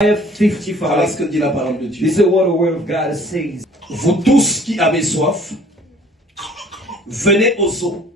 Voilà ce que dit la parole de Dieu. This is what the word of God says. Vous tous qui avez soif, venez aux eaux.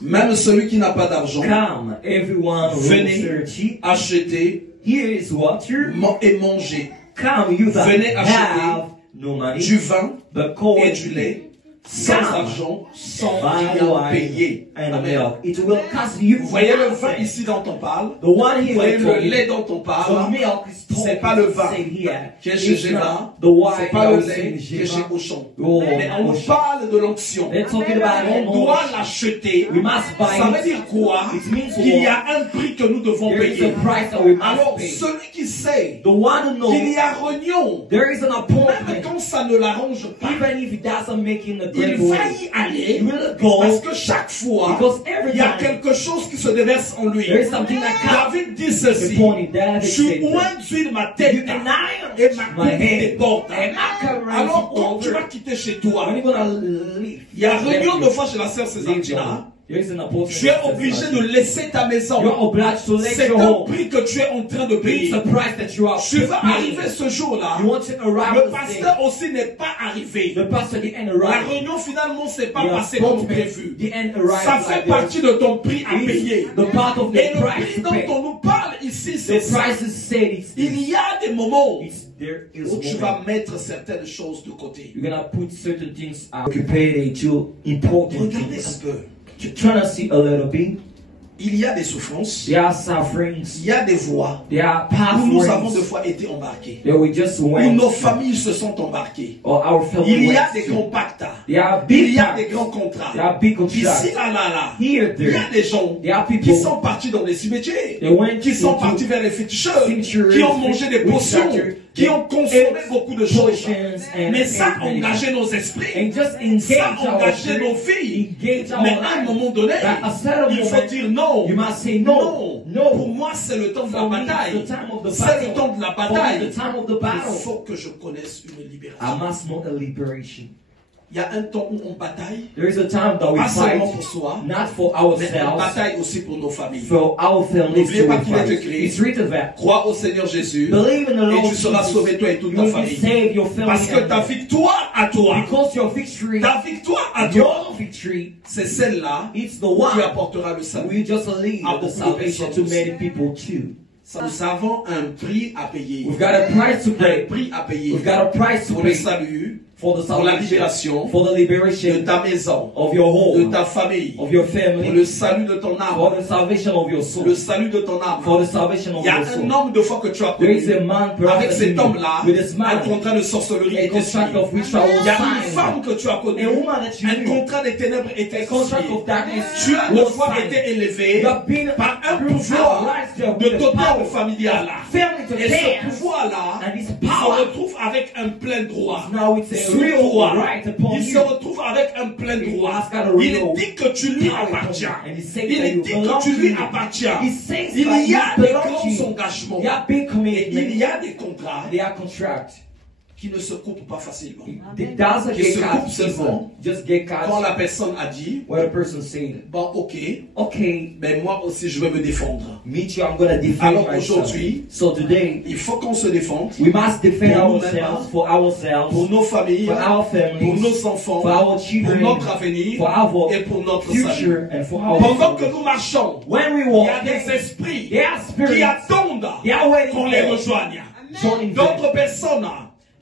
Même celui qui n'a pas d'argent, Come, everyone who is venez thirsty. acheter Here is water. et manger Come, you that Venez acheter have no money, du vin but cold et du lait sans argent, sans buy rien wine payer. and Amen. milk. It will cost you. Vous voyez le vin nothing. ici dont on parle? The one Vous here, voyez I le told you, lait dont on the parle? milk is C'est pas le vin qui est chez It's Géva, not the c'est wine pas le that was lait in qui est chez Géva. Auchan. Oh, Mais on Auchan. parle de l'onction. They're talking about On doit emotion. l'acheter. We must buy Ça veut it. dire quoi? It means Qu'il y what? a un prix que nous devons There is a payer. price that we must Alors, pay. celui qui sait The one who qu'il y knows a rognon, there is an même appointment, quand ça ne l'arrange pas, even if it doesn't make it in a il great va way. y aller You will go parce que chaque fois, because every il y a time quelque chose qui se déverse en lui. there is something that comes. David dit ceci: Upon it, David je said that. oins d'huile ma tête You and I et ma my coupe head déborde. and my covering Alors, quand tu over. vas quitter chez toi, When you gonna leave? il y a réunion de fois chez la sœur Césantina, There is an appointment. tu es obligé de laisser ta maison. You're obliged to let C'est your un home. prix que tu es en train de It's payer. a price that you are Tu vas paying. arriver ce jour-là. You want to arrive Le on this day. pasteur aussi n'est pas arrivé. The pastor didn't La arrive. réunion finalement s'est pas The passée comme appointment prévu. didn't arrive Ça fait like partie de ton prix à this. payer. It's the part of Et the le price prix to dont pay. on nous parle ici, c'est The ça. price is said it's Il y a des moments there is où tu moment. vas mettre certaines choses de côté. You're gonna put certain things occupied to important Regardez un things. peu. Trying to see a little bit. Il y a des souffrances, There are sufferings. il y a des voies There are où nous avons de pathways fois été embarqués, that we just où went. nos familles se sont embarquées. Or our family Il y a went des to. grands pactes, There are il big y a des pacts. grands contrats. There are big contracts. Ici, là. Here, Il y a there. des gens There are qui people sont partis dans les cimetières, they went qui sont into partis vers les féticheurs, cemeteries, qui ont mangé des potions, qui ont consommé beaucoup de choses. potions and Mais ça a and- engagé nos esprits, and just engage ça a our engagé nos spirit, filles. engage our Mais à un life. moment donné, At a certain il faut moment, dire non. you must say no. No. Pour moi, c'est le temps de la For me, it's bataille. the time of the C'est battle. le temps de la For me, bataille. the time of the Il battle. faut que je connaisse une I libération. must know a liberation. Il y a un temps où on bataille, There is a time that we pas seulement fight, pour soi, not for mais on ourselves, bataille aussi pour nos familles. for our families N'oubliez to pas qu'il est fight. écrit, It's written that crois au Seigneur Jésus believe in the Lord et tu seras Jesus, sauvé toi et toute you ta will be famille. saved, your family, Parce que ta and victoire à toi, because your victory, ta victoire à toi, your victory, c'est celle-là it's the qui one apportera le salut. we just lead À the beaucoup de salvation to personnes many people too. Nous avons un prix à payer. We've got a price to Un pay. prix à payer We've got a price to pour le pay salut, for the pour la salvation, libération for the de liberation ta maison, of your de home, ta famille, of your pour family, le salut de ton for âme, the salvation of your soul, le salut de ton âme. for the salvation of Il y a your un soul. nombre de fois que tu as There is connu. a man Avec present cet in you homme-là, with this un man, contrat de sorcellerie a était contract signé. of ritual Il y a une signed. femme que tu as connue, A woman that you un knew, contrat des ténèbres était a contract signé. of darkness Tu as une was fois signed. été élevé You have been par un through pouvoir our lives de with the totem power familial. family to Et ce dance. pouvoir-là, And this il se power, retrouve avec un plein droit. now it's a Sur real toi, right upon il se you. retrouve avec un plein droit. has got a Il real dit que tu lui power upon appartiens. you. And he says Il that you dit belong que tu to lui him. appartiens. He says Il that y you a des belong to grands him. engagements. There are big Et il commitments. y a des contrats There are contracts. qui ne se coupent pas facilement. It doesn't Qui get se cut coupent seulement just get quand cut. la personne a dit, What a person said, bon ok, okay, mais moi aussi je vais me défendre. me too, I'm gonna defend Alors myself. aujourd'hui, So today, il faut qu'on se défende we must defend Pour ourselves, for ourselves, pour nos familles, for our pour families, nos enfants, for our pour children, notre avenir for our et pour notre salut. future, and for our Pendant que future. nous marchons, When we il y walk, a des esprits there are qui spirits, attendent they are waiting qu'on les for rejoigne. joining them. D'autres personnes,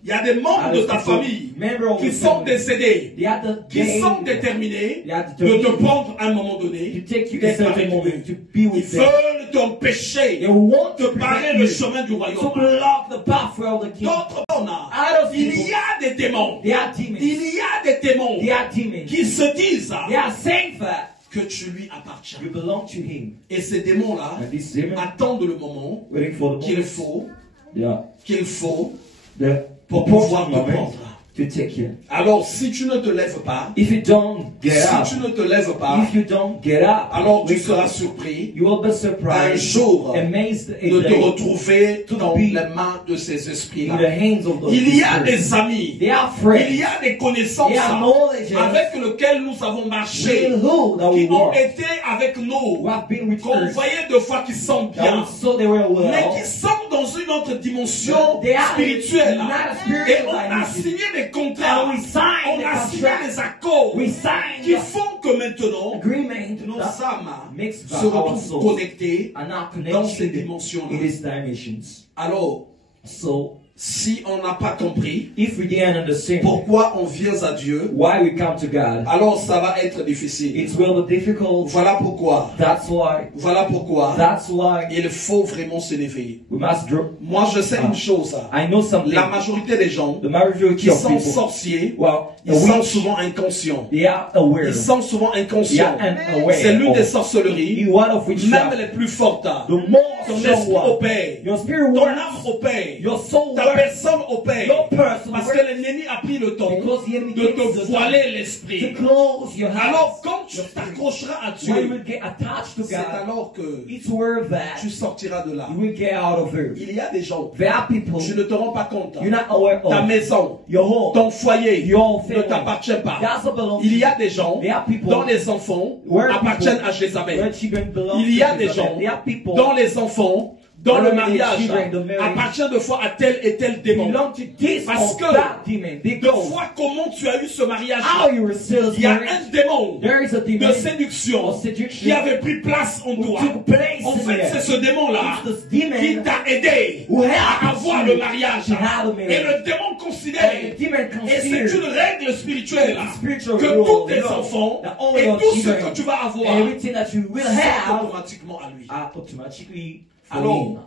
il y a des membres de ta famille qui sont décédés, They are the qui sont déterminés they are de te determined prendre à un moment to donné, take you a d'être avec certain moment, eux. to be Ils with them. veulent t'empêcher They want de to barrer prevent le you chemin du to royaume. block the pathway of the king. D'autres personnes, Out of il people, y a des démons. they are demons. Il y a des démons They are demons. qui se disent They are saying that que tu lui appartiens. you belong to him. Et ces démons-là And these demons attendent le moment waiting for the qu'il moment. faut, Yeah. qu'il faut The pour proper pouvoir te moment prendre. to take you. Alors, si tu ne te lèves pas, If you don't get up, si tu ne te lèves pas, if you don't get up, alors tu seras surpris you will be un surprised, jour amazed de te in retrouver to dans be les mains de ces the esprits-là. hands of those Il y a people. des amis, They are il friends y a des connaissances They are knowledge avec lesquelles nous avons marché, with who that we qui ont walk, été avec who nous, have been with qu'on us, voyait deux fois qui sentent that bien, we saw they were mais well, qui sont dans une autre dimension They are spirituelle. not a Et spiritual on a dimension. signé des contrats, And we signed on the a signé contract. des accords We signed qui the font que maintenant, agreement nos that âmes makes se our retrouvent souls connectées are now dans ces connected dimensions-là. in these dimensions. Alors, So, si on n'a pas compris if we didn't understand pourquoi on vient à Dieu, why we come to God, alors ça va être difficile. it will be difficult. Voilà pourquoi. That's why. Voilà pourquoi That's why il faut vraiment se lever. we must drop. Moi, je sais une chose. I know something. La majorité des gens The majority qui of sont people, sorciers, well, ils sont witch, souvent inconscients. they are aware. Ils sont souvent They inconscients. are unaware. C'est l'une des of sorcelleries, one of which même les plus fortes. the more Ton strong esprit one, opère, your spirit ton works, âme opère, your soul ta works, personne opère. your person Parce works, que l'ennemi a pris le temps because the enemy de takes te the voiler time l'esprit. to close your Alors, eyes. quand tu t'accrocheras à When you Dieu, will get attached to c'est God, alors que it's where that tu sortiras de là. you will get out of there. Il y a des gens, There are people tu ne te rends pas compte. you're not aware Ta of. maison, Your home, ton foyer your ne family, t'appartient pas. doesn't belong to Il y a you. des gens There are people dont les enfants where appartiennent people- à Jézabel. where children belong Il y to a des Jezebel. gens There are people dont les enfants, dans le Where mariage, the children, the marriage, appartient de fois à tel et tel démon. belong to this Parce or que that demon. They de go. fois comment tu as eu ce mariage, How you were still il y a married. un démon There is a de demon séduction of seduction qui avait pris place en who toi. took place En in fait, there. c'est ce démon-là It's this demon qui t'a aidé who à helped avoir you le mariage. to have a marriage. Et le démon considère, And the demon et c'est considers une règle spirituelle, spiritual que rule, tous tes you know, enfants that all et your tout ce children, que tu vas avoir everything that you will sont have automatiquement à lui. are automatically for Alors, him.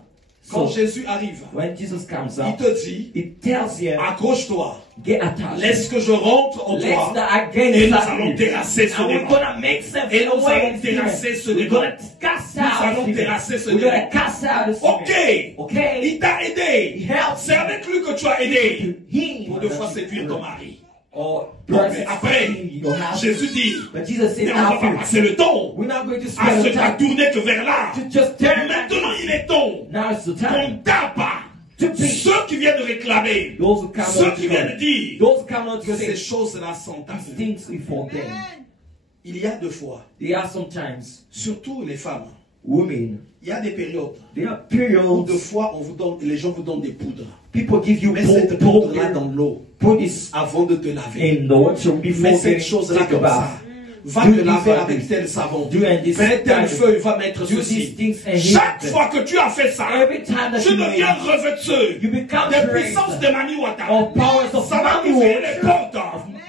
quand So, Jésus arrive, when Jesus comes il up, te dit, it tells you, accroche-toi, get attached. laisse que je rentre en Let's toi, not et again nous allons terrasser ce and we're démon. gonna make sense Et nous away allons terrasser ce We're démon. gonna cast Nous out allons this terrasser ce demon. We're gonna démon. cast out this Ok, demon. Okay. il t'a aidé. He helps C'est avec lui que tu as aidé him pour deux fois séduire ton mari. or Bon, mais après, your house. Jésus dit, But Jesus said, mais on va pas after, passer le temps we're not going to à spend se the time tourner que vers là. to just turn back. Maintenant, il est temps Now it's the qu'on time. tape To be ceux qui viennent réclamer, those who come ceux out qui to viennent God. dire Those who come out que to ces say choses-là sont à these eux. things before them. Il y a deux fois, There are sometimes surtout les femmes, women. il y a des périodes There are où periods deux fois les gens vous donnent des poudres. people give you Mets cette poudre-là dans l'eau put this avant de te laver. in the water before Mets cette getting chose-là take a comme ça. bath. Va Do te this laver like avec this. tel savon. Do and this Mets tel kind of- feu, va mettre Do ceci. these things and Chaque hit fois que tu as fait ça, Every time that tu you deviens make revêteux you become des trained puissances de Mami Wata. of powers of Ça va Mami t'ouvrir Wata. les portes.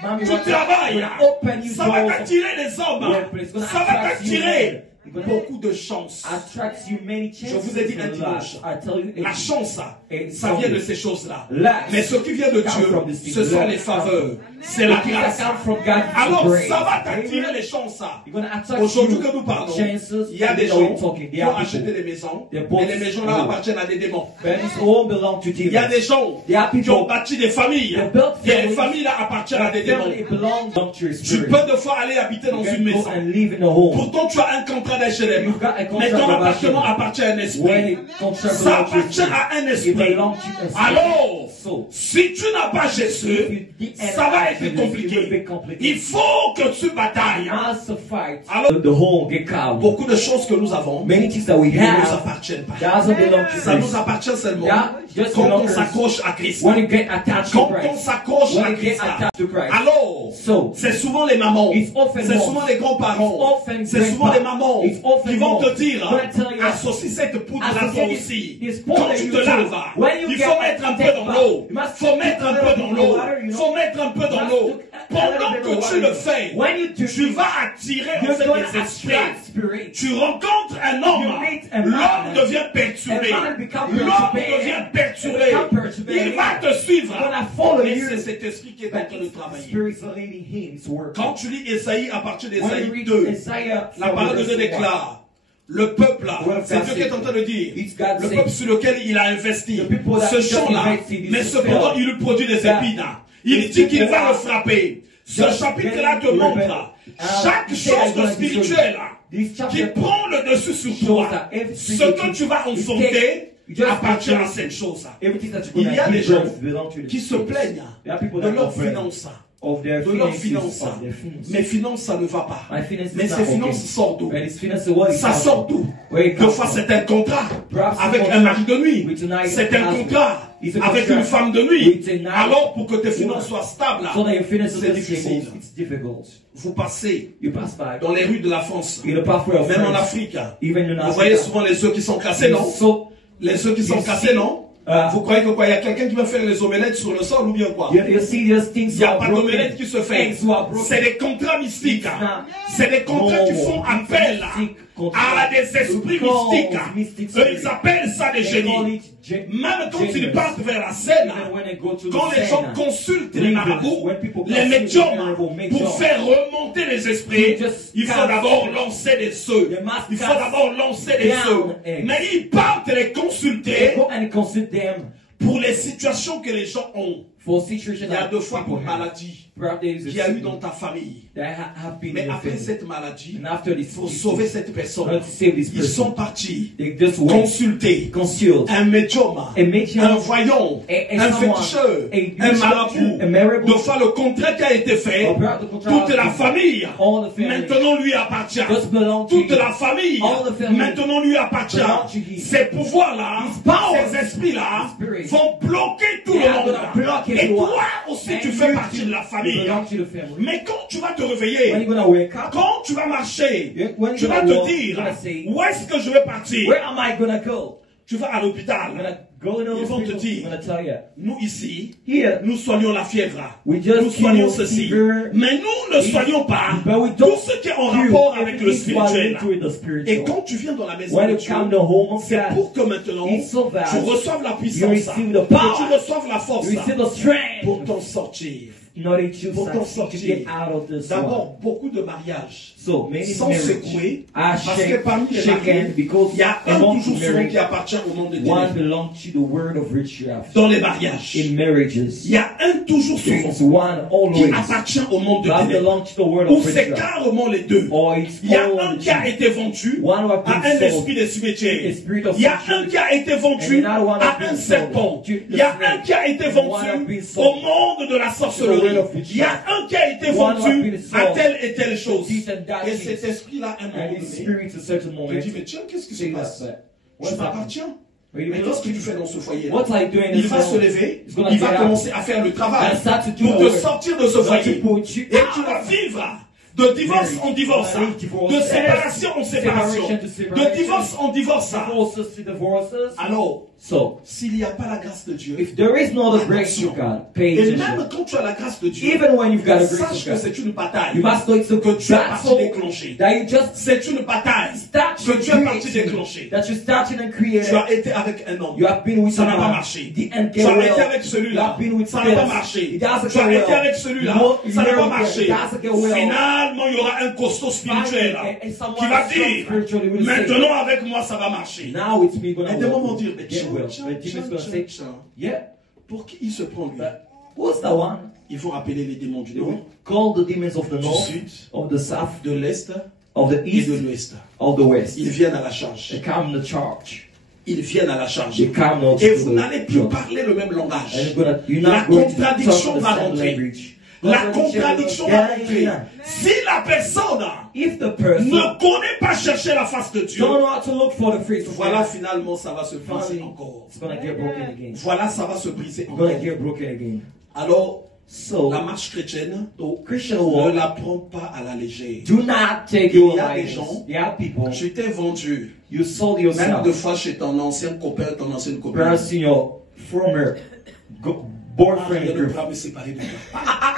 Mami Tu Wata travailles will là. open you Ça va doors. t'attirer les hommes. It's gonna Ça va attract you t'attirer men. It's gonna beaucoup de chance. attracts you many chances. Je vous ai dit un in dimanche. life. I tell you, La it's- chance, it's ça vient de always ces choses-là. luck. Mais ce qui vient de Come Dieu, from this thing. ce sont Luck les come faveurs. C'est The la things that grâce. come from God is Alors, grace. ça va t'attirer Amen. les chances. You're gonna attract Aujourd'hui you que nous parlons, chances. il y a des Today gens we're talking. qui There ont are acheté people. des maisons, They're mais bought- les maisons-là appartiennent à des démons. But it's all belong to Il y a demons. des gens There are qui ont people. bâti des familles, They built et les families. familles-là appartiennent à des Their démons. family belongs to your Tu spirit. peux deux fois aller habiter dans You une can go maison. and live in a home. Pourtant, tu as un contrat d'HLM. You've got a Mais contract ton of appartement HLM. appartient à un When esprit. it contract Ça belongs to your appartient à un spirit, it esprit. belongs to a spirit. Alors, So, si tu n'as pas Jésus, ça va être it will be compliqué. complicated. Il faut que tu batailles. Must fight. Alors- The home get calm. Beaucoup de choses que nous avons ne Many things that we nous have appartiennent pas. doesn't belong to Ça nous Christ. appartient seulement That just quand belongs on to s'accroche à Christ. When you get attached to Quand on Christ. s'accroche When à you get Christ. attached to Christ. Alors, So, c'est souvent les mamans, It's often c'est moms. souvent les grands-parents, It's often c'est souvent les grandpa. mamans It's often qui vont moms. te dire, Gonna tell you, associe cette poudre-là toi associate aussi. this powder Quand tu you te too. laves, When you il get faut mettre un peu take dans bath, l'eau. you must Faut mettre un peu dans l'eau. water, you know. Faut mettre un peu dans must l'eau. look a Pendant little bit que of tu le water. fais, When you do tu it, vas attirer en you're fait going des to esprits. attract spirit. Tu rencontres un homme, You meet a man. l'homme devient perturbé. A man become L'homme perturbed. devient perturbé. Become perturbed. Il va te suivre. Gonna follow Et you. c'est cet esprit qui est en But train de it's the travailler. spirit is leading him. It's working. Quand tu lis Ésaïe à partir When you d'Ésaïe read 2, Isaiah, la parole de Dieu déclare, le peuple là, Well, c'est Dieu qui est en train de dire, It's God le saying, peuple sur lequel il a investi, the people that ce just champ-là, invested in mais this cependant field, il lui produit des that épines. il dit qu'il va le frapper. Ce chapitre-là te montre chaque chose de spirituel qui prend le dessus sur toi. Ce que tu vas affronter appartient à cette chose. Il y a des gens qui se plaignent de leurs finances. De leurs finances. Mes finances, ça ne va pas. Mais ces finances sortent d'où? Ça sort d'où? Des fois, c'est un contrat avec un mari de nuit. C'est un contrat avec une femme de nuit. Alors, pour que tes finances soient stables, c'est difficile. Vous passez dans les rues de la France, même en Afrique. Vous voyez souvent les œufs qui sont cassés, non? Les œufs qui sont cassés, non? Vous croyez que quoi? Il y a quelqu'un qui va faire les omelettes sur le sol ou bien quoi? Il n'y a pas d'omelette qui se fait. C'est des contrats mystiques. C'est des contrats qui font appel à des esprits mystiques. Eux, ils appellent ça des génies. Même quand ils partent vers la scène, quand les gens consultent les marabouts, les médiums, pour faire remonter les esprits, il faut d'abord lancer des œufs. Il faut d'abord lancer des œufs. Mais ils partent les consulter pour les situations que les gens ont. Il y a 2 fois une maladie qu'il y a eu dans ta famille. Mais après cette maladie, pour sauver cette personne, ils sont partis consulter un médium, un voyant, un féticheur, un marabout. 2 fois le contrat qui a été fait, toute la famille maintenant lui appartient. Toute la famille maintenant lui appartient. Ces pouvoirs-là, ces esprits-là vont bloquer tout le monde. Et toi aussi tu fais partie de la famille. Mais quand tu vas te réveiller, quand tu vas marcher, tu vas te dire, où est-ce que je vais partir? Tu vas à l'hôpital. Ils vont te dire, nous ici, nous soignons la fièvre, nous soignons ceci, mais nous ne soignons pas tout ce qui est en rapport avec le spirituel. Et quand tu viens dans la maison de Dieu, c'est pour que maintenant tu reçoives la puissance, que tu reçoives la force pour t'en sortir. Pour t'en sortir. D'abord, beaucoup de mariages sont secoués parce que parmi les mariés, il y a un toujours souvent qui appartient au monde de Dieu. Dans les mariages, il y a un toujours souvent qui appartient au monde de Dieu. Ou c'est carrément les deux. Il y a un qui a été vendu à un esprit de cimetière. Il y a un qui a été vendu à un serpent. Il y a un qui a été vendu au monde de la sorcellerie. Il y a un qui a été vendu à telle et telle chose. Et cet esprit-là, un moment donné, je dis, mais tiens, qu'est-ce qui se passe? Je m'appartiens. Mais qu'est-ce que tu fais dans ce foyer? Il va se lever, il va commencer à faire le travail pour te sortir de ce foyer. Et tu vas vivre de divorce en divorce, de séparation en séparation, de divorce en divorce. Alors, s'il n'y a pas la grâce de Dieu, et même quand tu as la grâce de Dieu, sache que c'est une bataille que tu es parti déclencher. C'est une bataille que tu es parti déclencher. Tu as été avec un homme, ça n'a pas marché. Tu as été avec celui-là, ça n'a pas marché. Tu as été avec celui-là, ça n'a pas marché. Finalement, il y aura un costaud spirituel qui va dire, maintenant avec moi ça va marcher. Et des moments dire, pour qui il se prend lui? Il faut appeler les démons du nord, du sud, de l'est et de l'ouest. Ils viennent à la charge. Ils viennent à la charge. Et vous n'allez plus parler le même langage. La contradiction va rentrer. La contradiction va rentrer. Si la personne ne connaît pas chercher la face de Dieu, voilà, finalement ça va se briser encore. Voilà, ça va se briser encore. Alors, la marche chrétienne, ne la prends pas à la légère. Il y a des gens, je t'ai vendu, même 2 fois chez ton ancien copain, ton ancienne copine. Boyfriend ne pas me séparer de toi.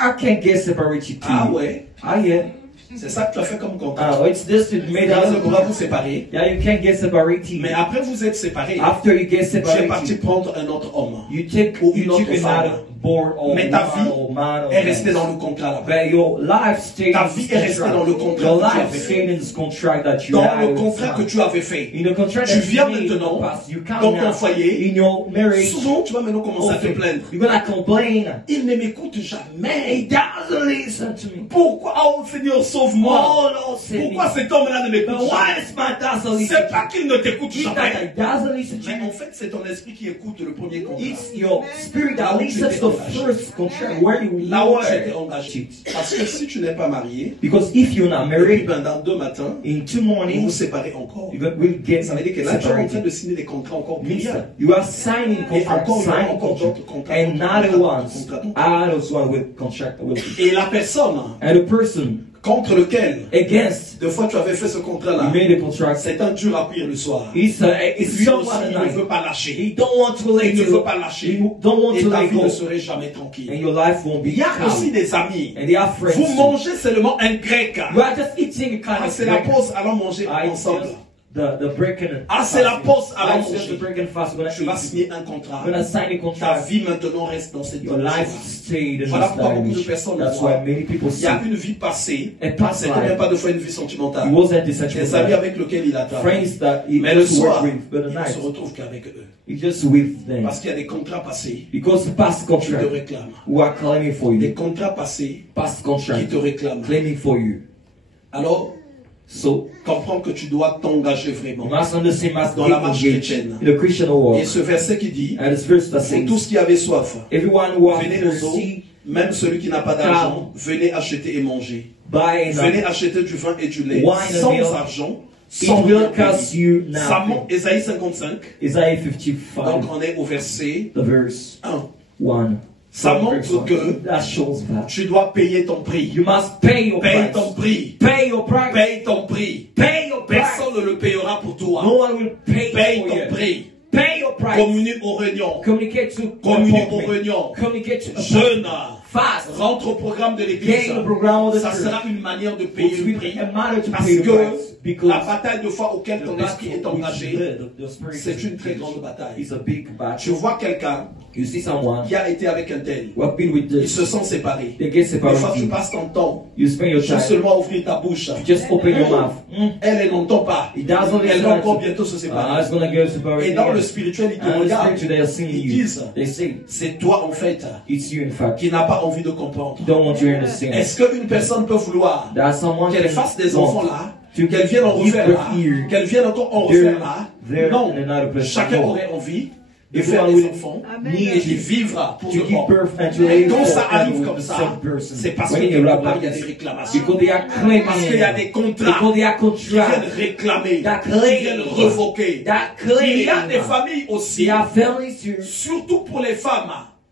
I can't get separated. Ah ouais. Ah yeah. C'est ça que tu as fait comme contrat. It's this made out of vous séparer. Yeah, you can't get separated. Mais après vous êtes séparés. After you get separated, tu es parti prendre un autre homme. You take ou une autre femme. born or Mais ta woman vie or man or est restée man. dans le contrat là-bas. But your life stayed Ta in vie this est restée dans le contract. contrat Your que tu life avais stayed fait. in this contract that you Dans had le with contrat que someone. tu avais fait. In the contract Tu that you viens made in the maintenant past, you come dans now ton foyer. in your marriage. Souvent, tu vas maintenant commencer à te plaindre. You're gonna complain. Il ne m'écoute jamais. He doesn't listen to me. Pourquoi, oh Seigneur, sauve-moi. Oh Lord, save me. Pourquoi cet homme-là ne m'écoute But why jamais? is my dad so listen? C'est pas qu'il ne t'écoute It's not jamais. that he doesn't listen to Mais en you. fait, c'est ton esprit qui écoute le premier contrat. It's your spirit that listens to the first contract where you Là où tu étais were. engagé. Parce que si tu n'es pas marié, Because if you're not et puis married, ben, dans 2 matins, in 2 vous vous mornings, séparez encore. you will get Ça veut dire que là, tu es en train separated. de signer des contrats encore plus Means bien. that you are signing Et contract, encore, il y aura signing encore contract, d'autres contrats, and d'autres not the contrats, ones, d'autres contrats. are those one with contract will be. Et la personne And the person contre lequel, against 2 fois tu avais fait ce you contrat-là, made a contract, c'est un dur à cuire le soir. it's Lui someone aussi, il ne veut night. pas He lâcher. don't want to let Il ne veut you, pas lâcher. he don't want Et to ta let vie ne go, serait jamais and tranquille. your life won't be Il y a aussi calm. des amis. And they are friends. Vous mangez seulement un grec. You are just eating a kind Ah, of c'est la break. pause, allons manger It's ensemble. just the break and Ah, c'est la pause à la it's just manger. the break and fast. We're Tu vas gonna signer un contrat. We're gonna sign a Ta contract. vie maintenant reste dans cette Your life stayed in Voilà this pourquoi beaucoup de dimension. personnes le That's voient. why many people Il see. y a une vie passée. A past C'est combien life. pas de fois une vie He sentimentale. wasn't the such Des amis avec lesquels il a travaillé. friends that he Mais le used to work soir, with, but the il ne night se retrouve qu'avec eux. he just with them Parce qu'il y a des contrats passés because the past qui te contract réclament. who are claiming for Des you, contrats passés past qui contract te réclament. claiming for you. Alors, So comprends que tu dois t'engager vraiment. you must understand, must Dans get la marche engaged chrétienne. in the Christian walk. Et ce verset qui dit, And this verse that pour says, tous qui avaient soif, everyone who are venez aux eaux, thirsty, même celui qui n'a pas d'argent, venez acheter et manger. buy Venez enough. acheter du vin et du lait, Wine and sans milk. argent, It sans will rien cost payer. you Ça nothing. monte, Ésaïe 55, Isaiah donc 55, on est au verset the verse 1. 1. Ça Verse montre 1. que That shows that tu dois payer ton prix. you must pay your Paye price. ton prix. Pay your price. Paye ton prix. Pay your price. Personne ne le payera pour toi. No one will pay Paye for ton you. prix. Pay your price. Communie aux réunions. Communicate to Communie aux appointment. réunions. Communicate to Jeûne. fast. Rentre au programme de l'église. Gain the program of the Ça church. sera une manière de payer Which le will prix. be a matter to Parce pay the que price. Because la bataille de foi auquel the ton esprit est battle which engagé, the spirit c'est is une très grande engaged. bataille. It's a big Tu battle. vois quelqu'un You see someone qui a été avec un tel. who have been with Ils this. se sont séparés. They get Des fois, tu separated. passes ton temps You spend your juste time. seulement à ouvrir ta bouche. You just open your mouth. Elle, elle n'entend pas. It doesn't Elle listen. va encore bientôt se séparer. It's gonna get separated. Et dans le again. spirituel, ils te And the regardent. spiritual, they are seeing Ils you. disent, They say, c'est toi en fait it's you in fact. qui n'a pas envie de comprendre. Don't want you to understand. Est-ce qu'une personne peut vouloir That someone qu'elle can fasse des want enfants là, to qu'elle vienne en give refaire birth là, here, qu'elle vienne encore en there, refaire là? there, Non. in another place. Chacun No. aurait envie de If faire one des will enfants need et de it vivre pour to le give monde. birth and to Et live quand ça forever arrive with comme the ça, same person. c'est parce When que you quelque wrap part, like il y a des this, réclamations. because they are claiming, Parce qu'il y a des contrats because they are qui viennent contracts réclamer, that qui claim, viennent revoquer. that Il y a des claim. familles aussi, They are families too. surtout pour les femmes.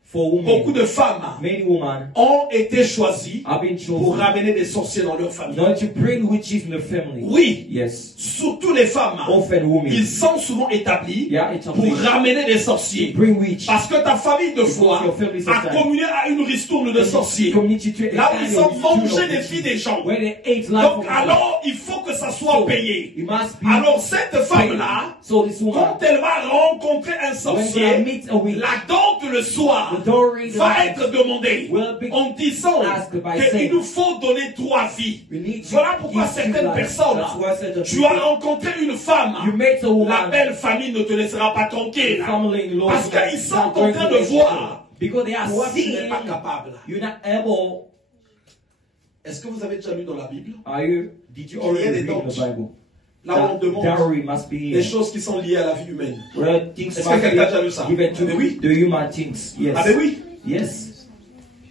For Beaucoup women, de femmes many women ont été choisies have been pour chosen ramener des sorciers dans leur famille. not to bring witches in the family. Oui, Yes. surtout les femmes. Often women. Ils sont souvent établis Yeah, it's pour something. ramener des sorciers. Bring witch. Parce que ta famille de foi your family a sometimes. communié à une ristourne de sorciers. Community to Là où ils ont mangé des filles des gens. Where they ate life Donc of alors, il faut que ça soit payé. it must be Alors cette femme-là, so this woman, quand elle va rencontrer un when they sorcier, meet a witch, la dot le soir the dowry va être demandée will be en disant asked by qu'il saying, nous faut donner 3 vies. we need to Voilà pourquoi give certaines life. personnes, That's why certain tu as people, rencontré une femme, you met a woman, la belle famille ne te laissera pas tranquille. family-in-law, Parce qu'ils sont en train de voir. because they are Toi, tu n'es seeing pas capable. you're not able. Est-ce que vous avez déjà lu dans la Bible? Did you Il y a already des read the dots. Bible? Là où on demande Dowry must be des choses qui sont liées à la vie humaine. well, things Est-ce que must quelqu'un a déjà lu ça? be given to Ah, ben oui. the human things. Yes. Ah ben oui. Yes.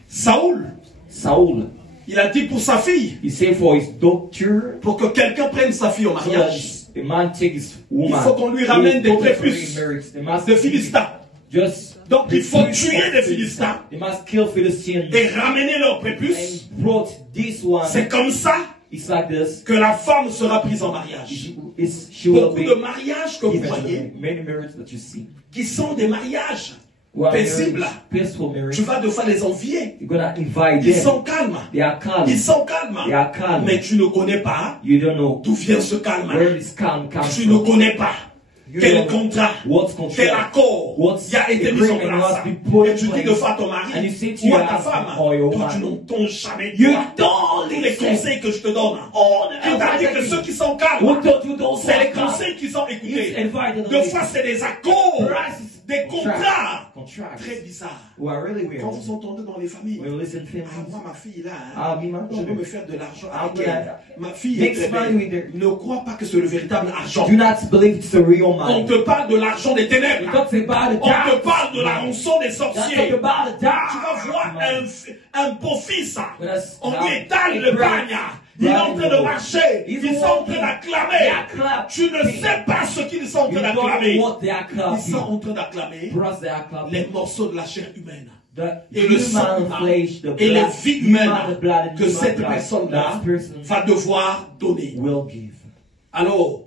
Saoul, Saul, il a dit pour sa fille, he said for his doctor, pour que quelqu'un prenne sa fille au so mariage, that a man take his woman. il faut qu'on lui ramène des He told her prépuces to remarry. They must de Philistins. just Donc il faut prépuces tuer of des Philistins They must kill Philistines et ramener leurs prépuces. and brought this one. C'est comme ça It's like this. que la femme sera prise en mariage. She will Beaucoup be de mariages que vous given voyez, many marriages that you see. qui sont des mariages Well, paisibles, marriage, peaceful marriage. tu vas devoir les envier. You're gonna invite Ils them. sont calmes. They are calm. Ils sont calmes. They are calm. Mais tu ne connais pas You don't know d'où vient ce calme. where this calm comes Tu ne from. connais pas. quel contrat, quel accord qui a été mis en place. Et tu dis de fois à ton mari ou à ta femme, toi tu n'entends jamais tous les conseils que je te donne. Tu t'as dit que ceux qui sont calmes, c'est les conseils qui sont écoutés. Deux fois c'est des accords, des contrats très bizarres. Quand vous entendez dans les familles, moi ma fille là, je veux me faire de l'argent avec elle. Ma fille est très belle. Ne crois pas que c'est le véritable argent. On te parle de l'argent des ténèbres. On te parle de la rançon des sorciers. Tu vas voir un beau-fils. On lui étale le bagne. Il est en train de marcher. Ils sont en train d'acclamer. Tu ne sais pas ce qu'ils sont en train d'acclamer. Ils sont en train d'acclamer les morceaux de la chair humaine. Et le sang et la vie humaine que cette personne-là va devoir donner. Alors,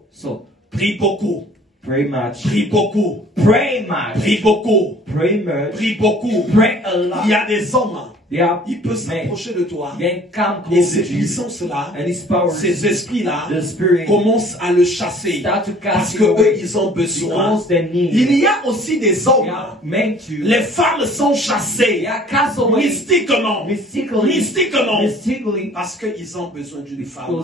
prie beaucoup. Pray much. Prie beaucoup. Pray much. Prie beaucoup. Pray much. Prie beaucoup. Pray a lot. Il y a des hommes. Il peut s'approcher de toi. Et ces puissances-là, ces esprits-là, commencent à le chasser. Parce que eux, ils ont besoin. Il y a aussi des hommes. Les femmes sont chassées. Mystiquement. Mystiquement. Parce qu'ils ont besoin d'une femme.